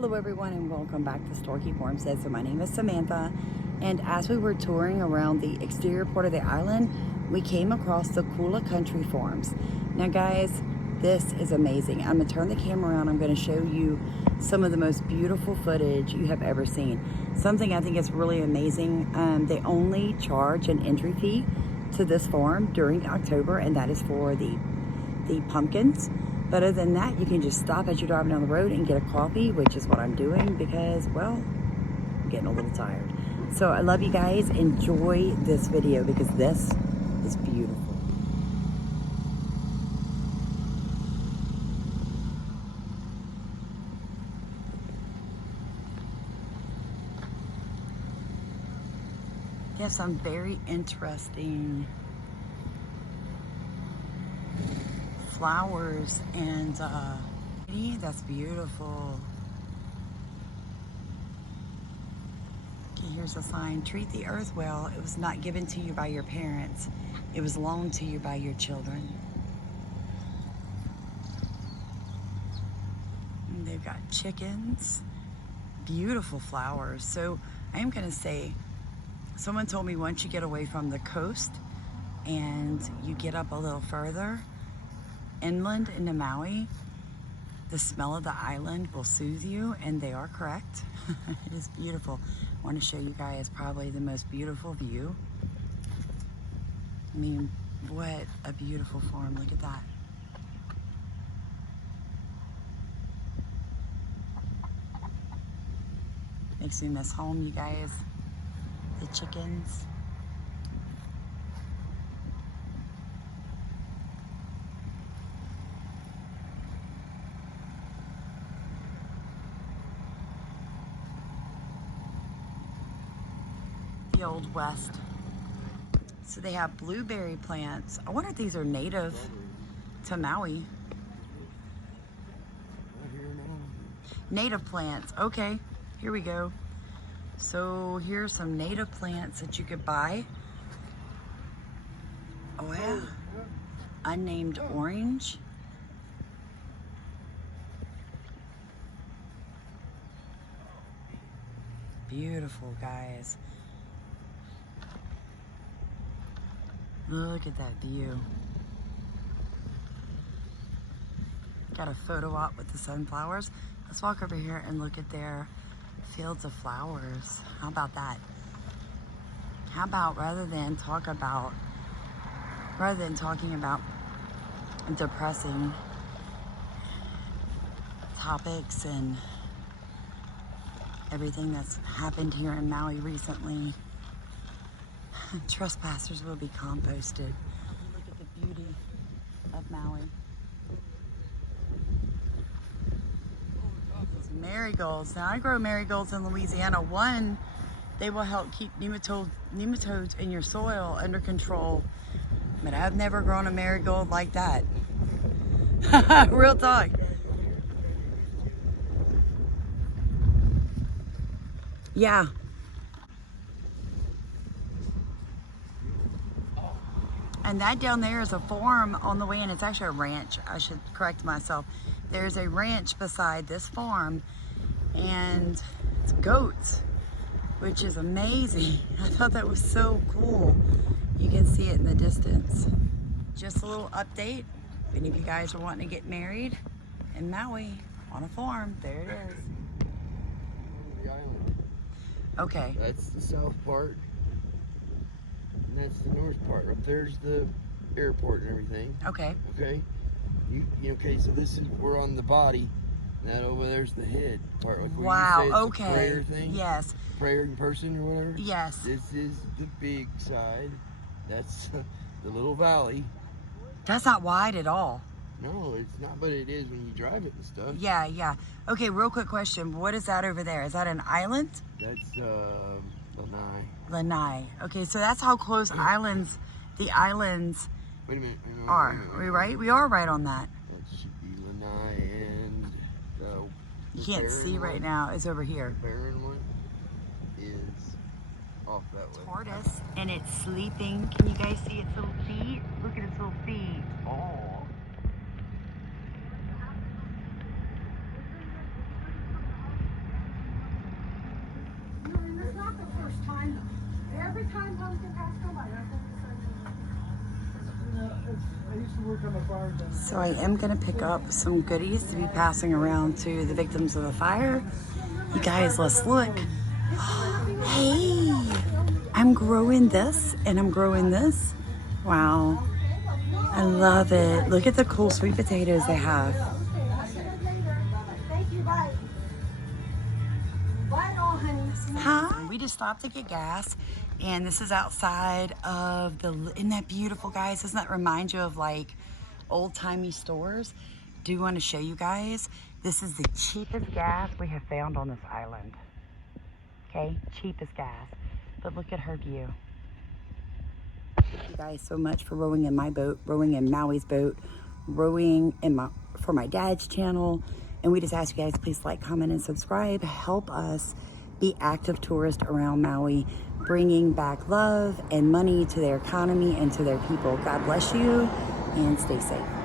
Hello everyone and welcome back to Starkey Farmstead. So my name is Samantha, and as we were touring around the exterior part of the island, we came across the Kula Country Farms. Now guys, this is amazing. I'm going to turn the camera around. I'm going to show you some of the most beautiful footage you have ever seen. Something I think is really amazing. They only charge an entry fee to this farm during October, and that is for the pumpkins. But other than that, you can just stop as you're driving down the road and get a coffee, which is what I'm doing because, well, I'm getting a little tired. So I love you guys. Enjoy this video because this is beautiful. You have some very interesting flowers and that's beautiful. Okay, here's a sign: treat the earth well. It was not given to you by your parents, it was loaned to you by your children. And they've got chickens, beautiful flowers. So I am gonna say, someone told me once you get away from the coast and you get up a little further inland into Maui, the smell of the island will soothe you, and they are correct. It is beautiful. I want to show you guys probably the most beautiful view. I mean, what a beautiful farm. Look at that. Makes me miss home, you guys. The chickens. The Old West. So they have blueberry plants. I wonder if these are native to Maui. Native plants. Okay, here we go. So here's some native plants that you could buy. Oh yeah. Unnamed orange. Beautiful, guys. Look at that view. Got a photo op with the sunflowers. Let's walk over here and look at their fields of flowers. How about that? How about rather than talking about depressing topics and everything that's happened here in Maui recently, trespassers will be composted. Look at the beauty of Maui. These marigolds. Now I grow marigolds in Louisiana. One, they will help keep nematodes in your soil under control. But I've never grown a marigold like that. Real talk. Yeah. And that down there is a farm on the way in. It's actually a ranch. I should correct myself. There's a ranch beside this farm, and it's goats, which is amazing. I thought that was so cool. You can see it in the distance. Just a little update. If any of you guys are wanting to get married in Maui on a farm, there it is. The island. Okay. That's the south part. And that's the north part. Up there's the airport and everything. Okay. Okay. Okay, so this is, we're on the body. And that over there's the head part. Like Wow, you say it's okay. A prayer thing. Yes. Prayer in person or whatever. Yes. This is the big side. That's the little valley. That's not wide at all. No, it's not, but it is when you drive it and stuff. Yeah, yeah. Okay, real quick question. What is that over there? Is that an island? That's Lanai. Lanai. Okay, so that's how close the islands Wait a minute. are. Are we right? We are right on that. That should be Lanai and You can't see right now. It's over here. The barren one is off that way. Tortoise, and it's sleeping. Can you guys see its little feet? Look at its little feet. Oh. first time. Every time pumpkin patch come by, I used to work on the farm. So I am gonna pick up some goodies to be passing around to the victims of the fire. You guys, let's look. Hey, I'm growing this and I'm growing this. Wow, I love it. Look at the cool sweet potatoes they have. Hi. We just stopped to get gas, and this is outside of the, isn't that beautiful, guys? Doesn't that remind you of like old-timey stores? Do want to show you guys, this is the cheapest gas we have found on this island. Okay, cheapest gas. But look at her view. Thank you guys so much for rowing in my boat, rowing in Maui's boat, rowing in for my dad's channel. And we just ask you guys, please like, comment, and subscribe. Help us be active tourists around Maui, bringing back love and money to their economy and to their people. God bless you, and stay safe.